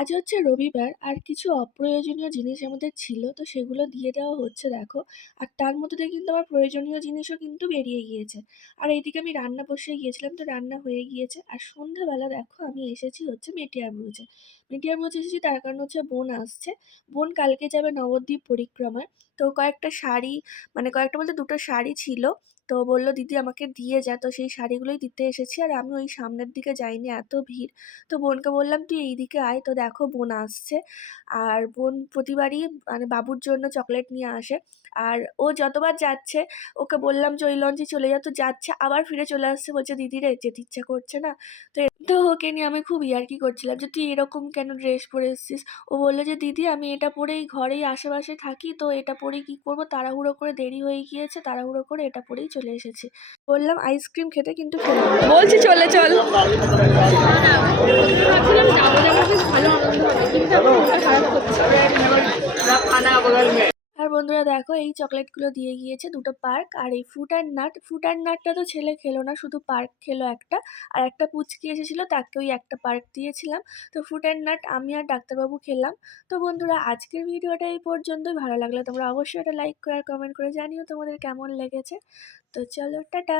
আজ হচ্ছে রবিবার আর কিছু অপ্রয়োজনীয় জিনিস আমাদের ছিল, তো সেগুলো দিয়ে দেওয়া হচ্ছে দেখো। আর তার মধ্যে দিয়ে কিন্তু আমার প্রয়োজনীয় জিনিসও কিন্তু বেরিয়ে গিয়েছে। আর এইদিকে আমি রান্না বসিয়ে গিয়েছিলাম, তো রান্না হয়ে গিয়েছে। আর সন্ধ্যাবেলা দেখো আমি এসেছি হচ্ছে মেটিয়ার ব্রুচে। মেটিয়ার ব্রুচে এসেছি তার কারণ হচ্ছে বোন আসছে। বোন কালকে যাবে নবদ্বীপ পরিক্রমায়। তো কয়েকটা শাড়ি, মানে কয়েকটা বলতে দুটো শাড়ি ছিল। তো বলল দিদি আমাকে দিয়ে যা, তো সেই শাড়িগুলোই দিতে এসেছি। আর আমি ওই সামনের দিকে যাইনি, এত ভিড়। তো বোনকে বললাম তুই এইদিকে আয়, তো দেখো বোন আসছে। আর বোন প্রতিবারই মানে বাবুর জন্য চকলেট নিয়ে আসে। আর ও যতবার যাচ্ছে ওকে বললাম যে ওই লঞ্চে চলে যা, তো যাচ্ছে আবার ফিরে চলে আসছে, বলছে দিদি রে যেতে ইচ্ছা করছে না। তো ওকে নিয়ে আমি খুব ইয়ার্কি করছিলাম যে তুই এরকম কেন ড্রেস পরে এসেছিস। ও বললো যে দিদি আমি এটা পরেই ঘরেই আশেপাশে থাকি, তো এটা পরেই কি করব, তাড়াহুড়ো করে দেরি হয়ে গিয়েছে, তাড়াহুড়ো করে এটা পরেই চলে এসেছি। বললাম আইসক্রিম খেতে, কিন্তু খেলাম না। বলছি চলে চল। ভাবছিলাম যাবো যাবো, বেশ ভালো আনন্দ হবে, কিন্তু এখন মনটা খারাপ করছে। আর বন্ধুরা দেখো এই চকলেটগুলো দিয়ে গিয়েছে দুটো পার্ক, আর এই ফ্রুট অ্যান্ড নাটটা তো ছেলে খেলো না, শুধু পার্ক খেলো একটা। আর একটা পুচকি এসেছিল, তাকে ওই একটা পার্ক দিয়েছিলাম। তো ফ্রুট অ্যান্ড নাট আমি আর ডাক্তারবাবু খেলাম। তো বন্ধুরা আজকের ভিডিওটা এই পর্যন্তই। ভালো লাগলে তোমরা অবশ্যই এটা লাইক করে আর কমেন্ট করে জানিও তোমাদের কেমন লেগেছে। তো চলো টাটা।